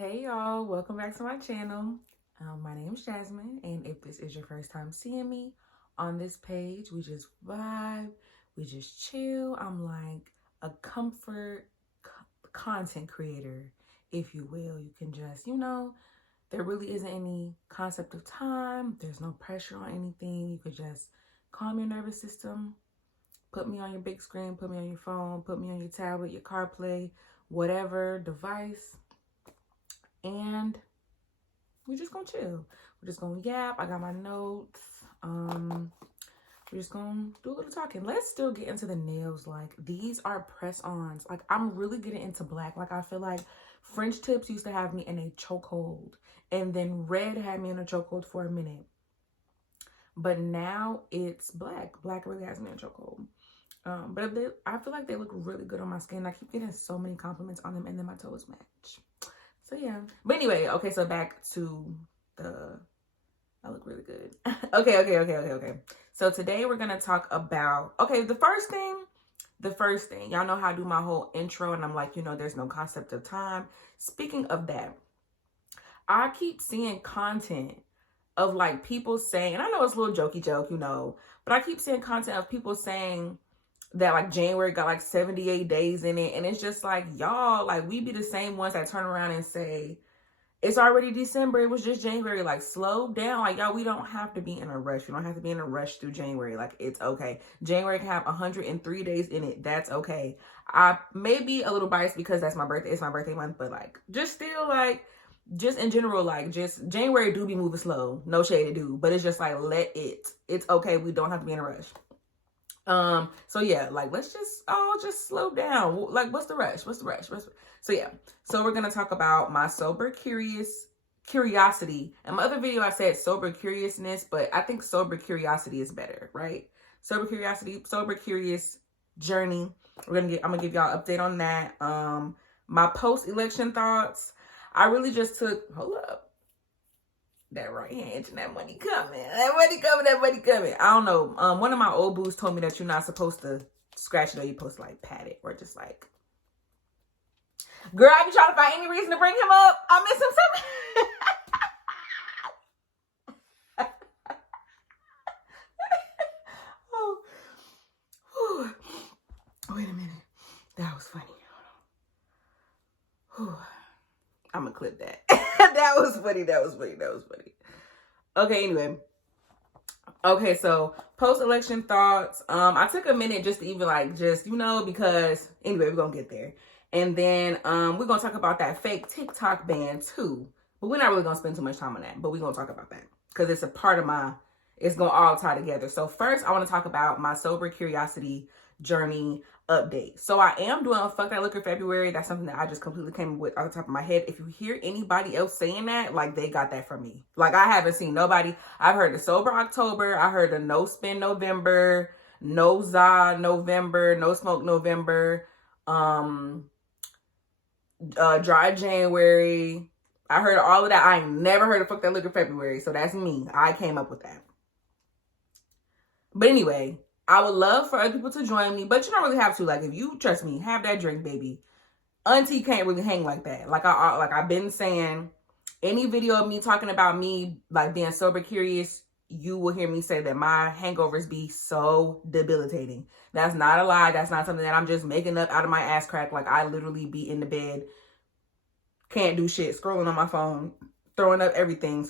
Hey y'all, welcome back to my channel. My name is Jasmine, and if this is your first time seeing me on this page, we just vibe, we just chill. I'm like a comfort content creator, if you will. You can just, there really isn't any concept of time. There's no pressure on anything. You could just calm your nervous system, put me on your big screen, put me on your phone, put me on your tablet, your CarPlay, whatever device, and we're just gonna chill. We're just gonna yap. I got my notes. We're just gonna do a little talking. Let's still get into the nails. Like, these are press-ons. Like, I'm really getting into black. Like, I feel like French tips used to have me in a chokehold, and then red had me in a chokehold for a minute. But now it's black. Black really has me in a chokehold. I feel like they look really good on my skin. I keep getting so many compliments on them, and then my toes match. So yeah, but anyway, okay, so back to I look really good. Okay. So today we're gonna talk about, the first thing, y'all know how I do my whole intro, and I'm like, there's no concept of time. Speaking of that, I keep seeing content of like people saying, and I know it's a little jokey joke, but I keep seeing content of people saying that like January got like 78 days in it, and it's just like, y'all, like, we be the same ones that turn around and say it's already December, it was just January. Like, slow down. Like, y'all, we don't have to be in a rush. We don't have to be in a rush through January. Like, it's okay. January can have 103 days in it. That's okay. I may be a little biased because that's my birthday. It's my birthday month, but like, just still, like, just in general, like, just January do be moving slow. No shade to do, but it's just like, it's okay. We don't have to be in a rush. So yeah, like, let's just slow down. Like, what's the rush? So yeah, so we're gonna talk about my sober curiosity. In my other video, I said sober curiousness, but I think sober curiosity is better, right? Sober curiosity, sober curious journey. I'm gonna give y'all an update on that. My post-election thoughts. I really just took, hold up. That right hand and that money coming. That money coming. I don't know. One of my old boos told me that you're not supposed to scratch it, or you're supposed to like pat it, or just like, girl, I be trying to find any reason to bring him up. I miss him so oh. Wait a minute. That was funny. I'm gonna clip that. That was funny. Okay, anyway. Okay, so post-election thoughts. I took a minute just to even like, because anyway, we're gonna get there. And then we're gonna talk about that fake TikTok ban too. But we're not really gonna spend too much time on that. But we're gonna talk about that because it's a part of it's gonna all tie together. So first, I want to talk about my sober curiosity journey update. So I am doing a Fuck That Liquor February. That's something that I just completely came with off the top of my head. If you hear anybody else saying that, like, they got that from me. Like, I haven't seen nobody. I've heard the Sober October. I heard the No Spin November, No Za November, No Smoke November, Dry January. I heard all of that. I ain't never heard of Fuck That Liquor February. So that's me. I came up with that. But anyway, I would love for other people to join me, but you don't really have to. Like, if you trust me, have that drink, baby. Auntie can't really hang like that. Like I've been saying, any video of me talking about me like being sober curious, you will hear me say that my hangovers be so debilitating. That's not a lie. That's not something that I'm just making up out of my ass crack. Like, I literally be in the bed, can't do shit, scrolling on my phone, throwing up everything,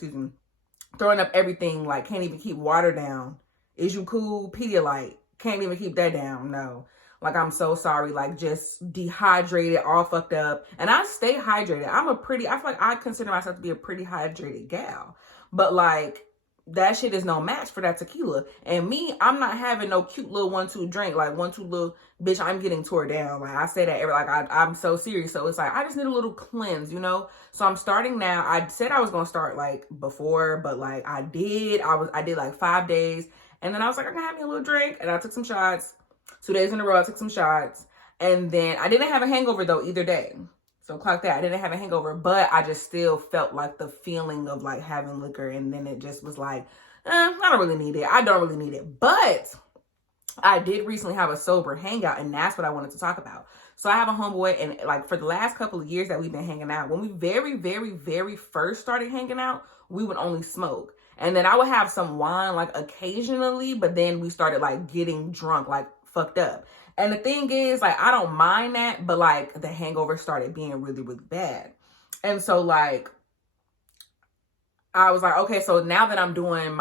like, can't even keep water down. Is you cool? Pedialyte. Can't even keep that down. No. Like, I'm so sorry. Like, just dehydrated, all fucked up. And I stay hydrated. I feel like I consider myself to be a pretty hydrated gal. But, like, that shit is no match for that tequila. And me, I'm not having no cute little 1-2 drink. Like, 1-2 little, bitch, I'm getting tore down. Like, I say that I'm so serious. So it's like, I just need a little cleanse, So I'm starting now. I said I was going to start, like, before, but, like, I did. I did, like, 5 days. And then I was like, I'm going to have me a little drink. And I took some shots. 2 days in a row, I took some shots. And then I didn't have a hangover, though, either day. So clock that. I didn't have a hangover, but I just still felt like the feeling of like having liquor. And then it just was like, I don't really need it. I don't really need it. But I did recently have a sober hangout, and that's what I wanted to talk about. So I have a homeboy, and like for the last couple of years that we've been hanging out, when we very, very, very first started hanging out, we would only smoke. And then I would have some wine like occasionally, but then we started like getting drunk, like fucked up. And the thing is, like, I don't mind that, but like the hangover started being really, really bad. And so like I was like, okay, so now that I'm doing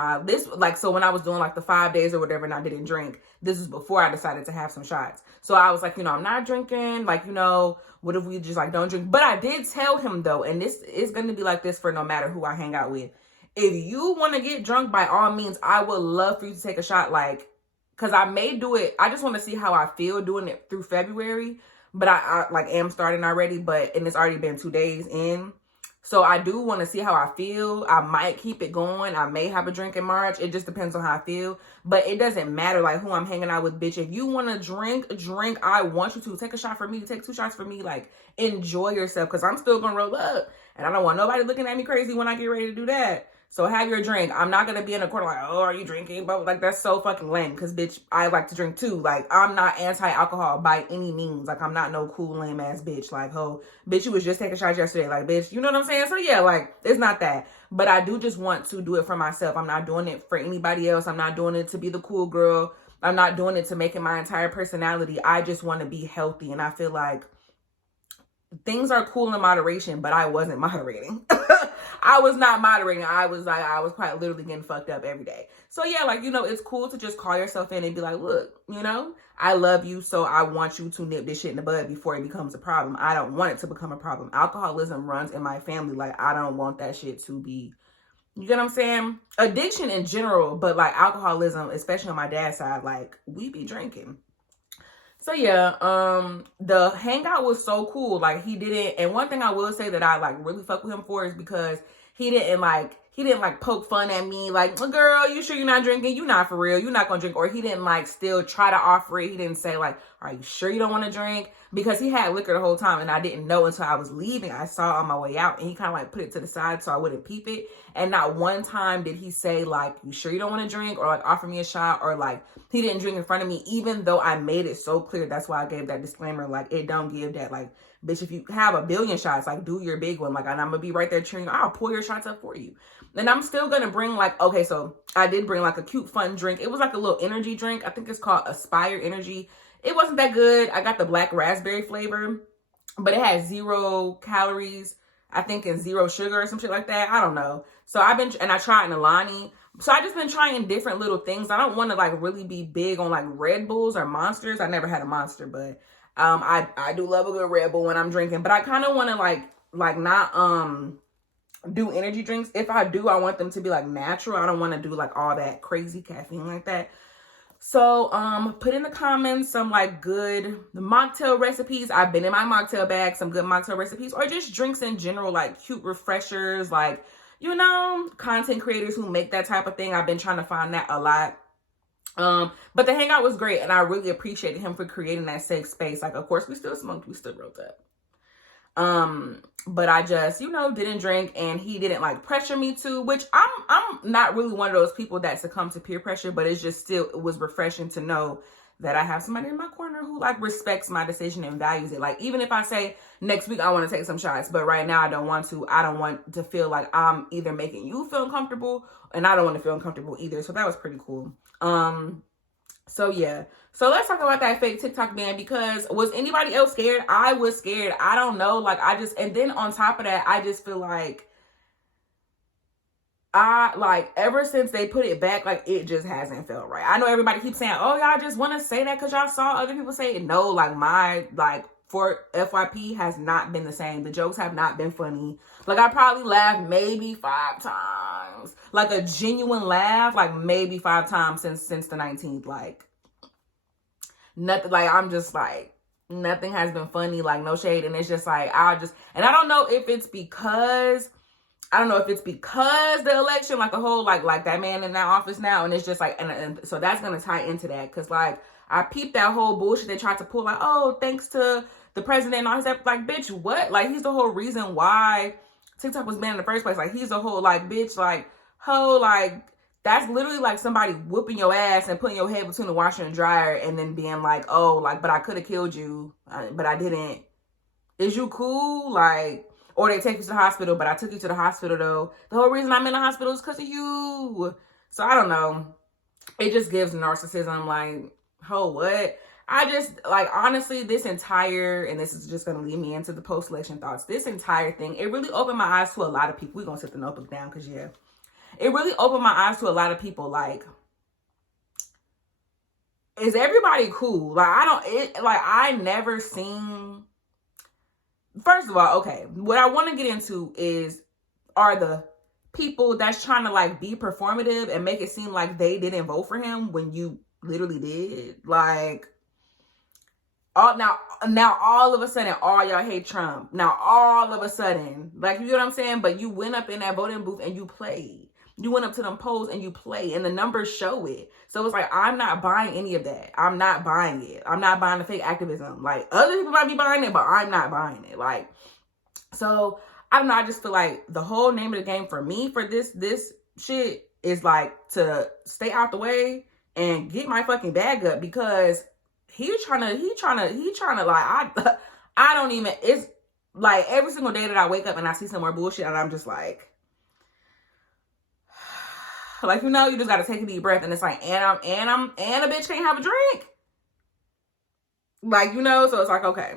so when I was doing like the 5 days or whatever and I didn't drink, this is before I decided to have some shots. So I was like, I'm not drinking. Like, what if we just like don't drink? But I did tell him though, and this is going to be like this for no matter who I hang out with. If you want to get drunk, by all means, I would love for you to take a shot. Like, cause I may do it. I just want to see how I feel doing it through February, but I like am starting already, and it's already been 2 days in. So I do want to see how I feel. I might keep it going. I may have a drink in March. It just depends on how I feel. But it doesn't matter like who I'm hanging out with, bitch. If you want to drink. I want you to. Take a shot for me. Take 2 shots for me. Like, enjoy yourself, because I'm still going to roll up. And I don't want nobody looking at me crazy when I get ready to do that. So have your drink. I'm not going to be in a corner like, oh, are you drinking? But like, that's so fucking lame, because bitch, I like to drink too. Like, I'm not anti-alcohol by any means. Like, I'm not no cool lame ass bitch. Like, ho, bitch, you was just taking shots yesterday. Like, bitch, you know what I'm saying? So yeah, like, it's not that. But I do just want to do it for myself. I'm not doing it for anybody else. I'm not doing it to be the cool girl. I'm not doing it to make it my entire personality. I just want to be healthy. And I feel like things are cool in moderation, but I wasn't moderating. I was not moderating. I was quite literally getting fucked up every day. So yeah, like, it's cool to just call yourself in and be like, look, I love you, so I want you to nip this shit in the bud before it becomes a problem. I don't want it to become a problem. Alcoholism runs in my family. Like, I don't want that shit to be, you get what I'm saying? Addiction in general, but like alcoholism, especially on my dad's side, like, we be drinking. So yeah, the hangout was so cool. Like, he didn't, and one thing I will say that I like really fuck with him for is because he didn't like poke fun at me like, girl, you sure you're not drinking? You not for real? You not gonna drink? Or he didn't like still try to offer it. He didn't say like, are you sure you don't want to drink? Because he had liquor the whole time and I didn't know until I was leaving. I saw on my way out and he kind of like put it to the side so I wouldn't peep it. And not one time did he say like, you sure you don't want to drink? Or like offer me a shot, or like he didn't drink in front of me, even though I made it so clear. That's why I gave that disclaimer. Like, it don't give that, like, bitch, if you have a billion shots, like, do your big one. Like, and I'm gonna be right there cheering you. I'll pour your shots up for you. And I'm still gonna bring like, okay, so I did bring like a cute fun drink. It was like a little energy drink. I think it's called Aspire Energy. It wasn't that good. I got the black raspberry flavor, but it had 0 calories, I think, and 0 sugar or some shit like that. I don't know. So and I tried Nalani. So I just been trying different little things. I don't want to like really be big on like Red Bulls or Monsters. I never had a Monster, but I do love a good Red Bull when I'm drinking. But I kind of want to like not do energy drinks. If I do, I want them to be like natural. I don't want to do like all that crazy caffeine like that. So put in the comments some like good mocktail recipes. I've been in my mocktail bag, some good mocktail recipes, or just drinks in general, like cute refreshers, like, content creators who make that type of thing. I've been trying to find that a lot. But the hangout was great, and I really appreciated him for creating that safe space. Like, of course, we still smoked, we still rolled up. But I just, didn't drink, and he didn't like pressure me to, which I'm not really one of those people that succumb to peer pressure, but it was refreshing to know that I have somebody in my corner who like respects my decision and values it. Like, even if I say next week I want to take some shots, but right now I don't want to feel like I'm either making you feel uncomfortable, and I don't want to feel uncomfortable either. So that was pretty cool. So yeah. So let's talk about that fake TikTok ban, because was anybody else scared? I was scared. I don't know. Like, and then on top of that, I just feel like ever since they put it back, like, it just hasn't felt right. I know everybody keeps saying, oh, y'all just want to say that because y'all saw other people say it. No, like for FYP has not been the same. The jokes have not been funny. Like, I probably laughed maybe 5 times. Like, a genuine laugh, like maybe 5 times since the 19th. Like, nothing. Like, I'm just like, nothing has been funny. Like, no shade. And it's just like, and I don't know if it's because the election, like a whole, like that man in that office now. And it's just like, and so that's going to tie into that. Cause like, I peeped that whole bullshit they tried to pull, like, oh, thanks to the president and all his stuff. Like, bitch, what? Like, he's the whole reason why TikTok was banned in the first place. Like, he's the whole, like, bitch, like, ho, like, that's literally like somebody whooping your ass and putting your head between the washer and dryer and then being like, oh, like, but I could have killed you, but I didn't. Is you cool? Like, or they take you to the hospital, but I took you to the hospital though. The whole reason I'm in the hospital is because of you. So I don't know. It just gives narcissism, like, oh, what? I just, like, honestly, this entire, and this is just going to lead me into the post-election thoughts, this entire thing, it really opened my eyes to a lot of people. We're going to sit the notebook down because, yeah. It really opened my eyes to a lot of people, like, is everybody cool? Like, I never seen, first of all, okay, what I want to get into are the people that's trying to, like, be performative and make it seem like they didn't vote for him when you literally did. Like, now all of a sudden, all y'all hate Trump. Now all of a sudden, like, you know what I'm saying? But you went up in that voting booth and you played. You went up to them polls and you played, and the numbers show it. So it's like, I'm not buying any of that. I'm not buying it. I'm not buying the fake activism. Like, other people might be buying it, but I'm not buying it. Like, so I don't know. I just feel like the whole name of the game for me for this shit is like to stay out the way and get my fucking bag up, because he trying to like, I don't even, it's like every single day that I wake up and I see some more bullshit and I'm just like, you know, you just got to take a deep breath, and it's like, and a bitch can't have a drink. Like, you know, so it's like, okay.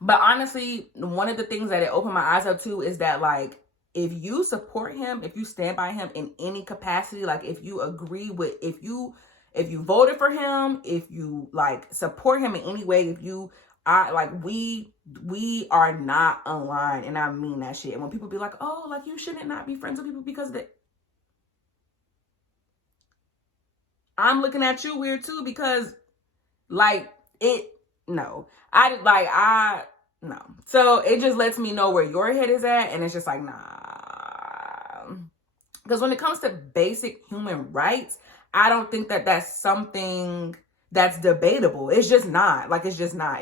But honestly, one of the things that it opened my eyes up to is that, like, if you support him, if you stand by him in any capacity, like, if you agree with, if you voted for him, if you, like, support him in any way, we are not aligned, and I mean that shit. And when people be like, oh, like, you shouldn't not be friends with people because of that, I'm looking at you weird too, because, like, no. So it just lets me know where your head is at, and it's just like, nah. Because when it comes to basic human rights, I don't think that that's something that's debatable. It's just not. Like, it's just not.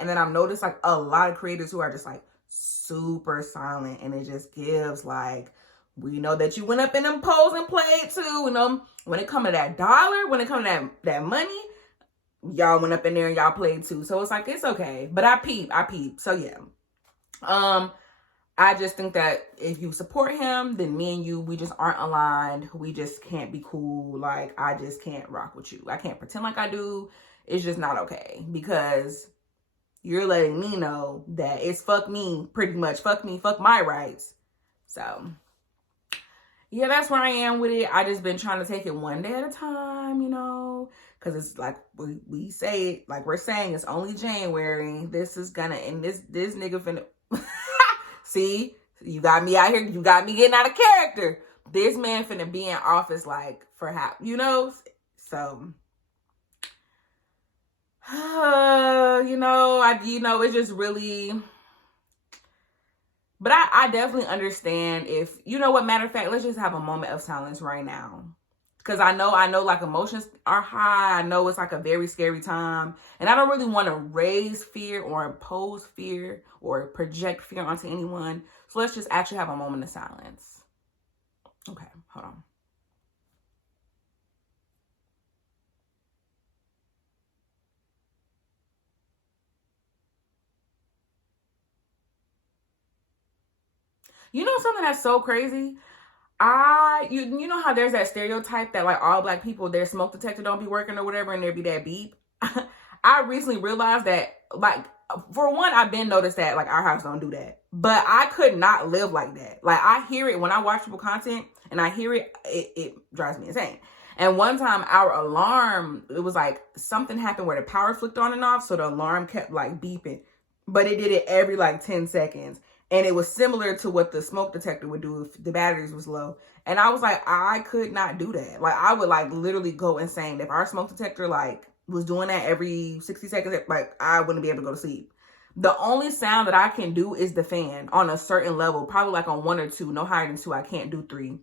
And then I've noticed, like, a lot of creators who are just, like, super silent, and it just gives, like, we know that you went up in them polls and played too. You know, when it come to that dollar, when it come to that money, y'all went up in there and y'all played too. So it's like, it's okay. But I peep. So yeah. I just think that if you support him, then me and you, we just aren't aligned. We just can't be cool. Like, I just can't rock with you. I can't pretend like I do. It's just not okay, because you're letting me know that it's fuck me, pretty much. Fuck me, fuck my rights. So yeah, that's where I am with it. I just been trying to take it one day at a time, you know, because it's like we say it, like we're saying it's only January. This is gonna, and this nigga finna, see, you got me out here, you got me getting out of character. This man finna be in office, like, for half, you know, so, you know, it's just really. But I definitely understand if, you know what, matter of fact, let's just have a moment of silence right now. Because I know, like, emotions are high. I know it's, like, a very scary time. And I don't really want to raise fear or impose fear or project fear onto anyone. So let's just actually have a moment of silence. Okay, hold on. You know something that's so crazy? You know how there's that stereotype that, like, all black people, their smoke detector don't be working or whatever, and there be that beep. I recently realized that, like, for one, I've been noticed that, like, our house don't do that. But I could not live like that. Like, I hear it when I watch people content, and I hear it, it drives me insane. And one time, our alarm, it was like something happened where the power flicked on and off, so the alarm kept, like, beeping. But it did it every, like, 10 seconds. And it was similar to what the smoke detector would do if the batteries was low. And I was like, I could not do that. Like, I would, like, literally go insane. If our smoke detector, like, was doing that every 60 seconds, like, I wouldn't be able to go to sleep. The only sound that I can do is the fan on a certain level, probably like on 1 or 2, no higher than 2. I can't do 3.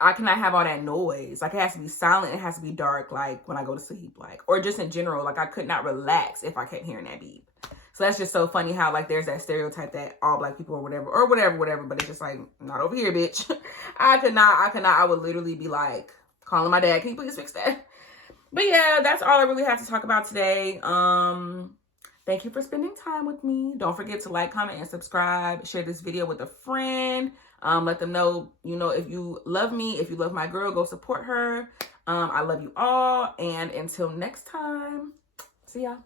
I cannot have all that noise. Like, it has to be silent. It has to be dark, like, when I go to sleep, like, or just in general. Like, I could not relax if I kept hearing that beep. So that's just so funny how like there's that stereotype that all black people or whatever, but it's just like, not over here, bitch. I could not. I would literally be like calling my dad, can you please fix that? But yeah, that's all I really have to talk about today. Thank you for spending time with me. Don't forget to like, comment, and subscribe. Share this video with a friend. Let them know, you know, if you love me, if you love my girl, go support her. I love you all. And until next time, see y'all.